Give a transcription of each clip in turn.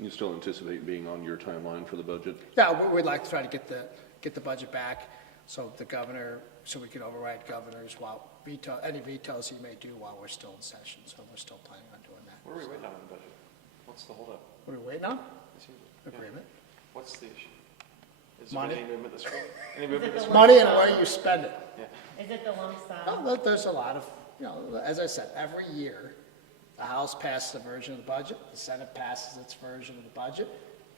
You still anticipate being on your timeline for the budget? Yeah, we'd like to try to get the budget back so the governor, so we can override governors while any vetoes he may do while we're still in session. So we're still planning on doing that. What are we waiting on in the budget? What's the holdup? What are we waiting on? Yeah. Agreement. What's the issue? Is Money. there any movement this week? Any movement this week? Money and where you spend it. Yeah. Is it the lump sum? Oh, there's a lot of, as I said, every year, the House passes a version of the budget, the Senate passes its version of the budget,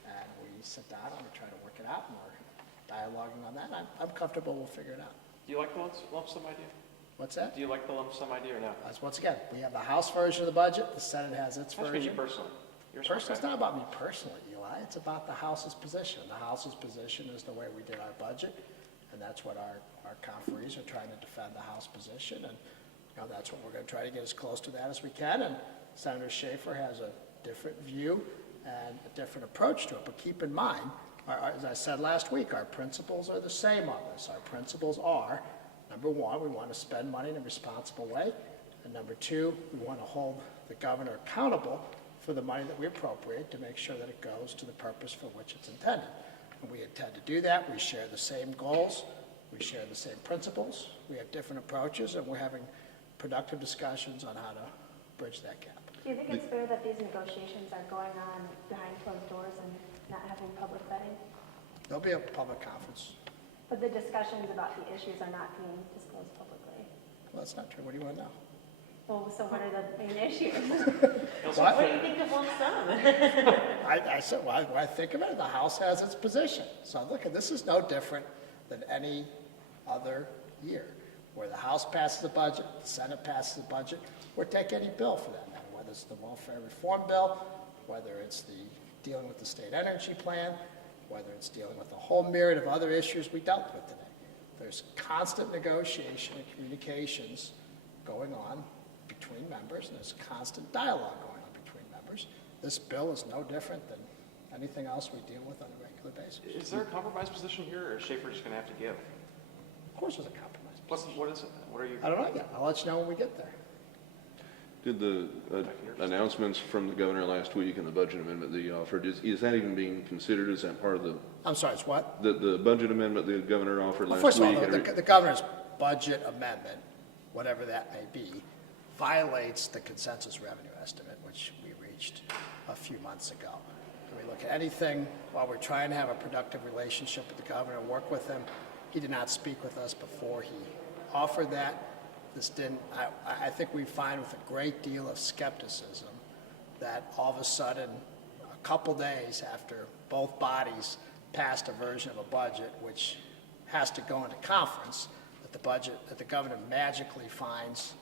and we sit down and we try to work it out, and we're dialoguing on that. I'm comfortable we'll figure it out. Do you like the lump sum idea? What's that? Do you like the lump sum idea or no? Once again, we have the House version of the budget, the Senate has its That's me version. personally. You're a smart Personally, it's guy. not about me personally, Eli. It's about the House's position. The House's position is the way we did our budget, and that's what our conferees are trying to defend the House position, and that's what we're going to try to get as close to that as we can. And Senator Schaefer has a different view and a different approach to it. But keep in mind, as I said last week, our principles are the same on this. Our principles are, number one, we want to spend money in a responsible way, and number two, we want to hold the governor accountable for the money that we appropriate to make sure that it goes to the purpose for which it's intended. And we intend to do that. We share the same goals. We share the same principles. We have different approaches, and we're having productive discussions on how to bridge that gap. Do you think it's fair that these negotiations are going on behind closed doors and not having public vetting? There'll be a public conference. But the discussions about the issues are not being disclosed publicly. Well, that's not true. What do you want to know? Well, so what are the main issues? What do you think of lump sum? I said, well, when I think of it, the House has its position. So look, this is no different than any other year, where the House passes a budget, the Senate passes a budget, or take any bill for that matter, whether it's the welfare reform bill, whether it's the dealing with the state energy plan, whether it's dealing with a whole myriad of other issues we dealt with today. There's constant negotiation and communications going on between members, and there's constant dialogue going on between members. This bill is no different than anything else we deal with on a regular basis. Is there a compromise position here, or is Schaefer just going to have to give? Of course there's a compromise. What is it? What are you? I don't know yet. I'll let you know when we get there. Did the announcements from the governor last week and the budget amendment that he offered, is that even being considered? Is that part of the I'm sorry, it's what? the budget amendment the governor offered Well, last first of week? all, the governor's budget amendment, whatever that may be, violates the consensus revenue estimate, which we reached a few months ago. When we look at anything, while we're trying to have a productive relationship with the governor and work with him, he did not speak with us before he offered that. This didn't, I think we find with a great deal of skepticism that all of a sudden, a couple days after both bodies passed a version of a budget, which has to go into conference, that the governor magically finds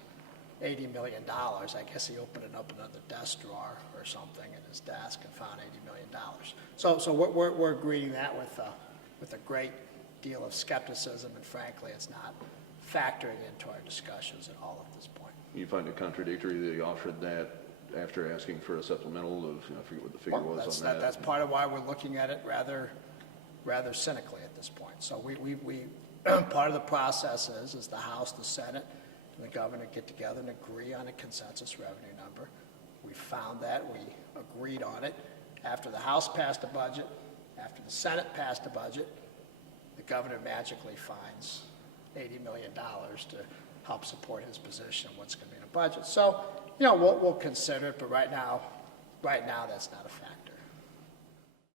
$80 million. I guess he opened up another desk drawer or something in his desk and found $80 million. So we're greeting that with a great deal of skepticism, and frankly, it's not factoring into our discussions at all at this point. You find it contradictory that he offered that after asking for a supplemental of, I forget what the figure was on that. That's part of why we're looking at it rather cynically at this point. So we part of the process is the House, the Senate, and the governor get together and agree on a consensus revenue number. We found that. We agreed on it. After the House passed a budget, after the Senate passed a budget, the governor magically finds $80 million to help support his position on what's going to be in a budget. So, we'll consider it, but right now that's not a factor.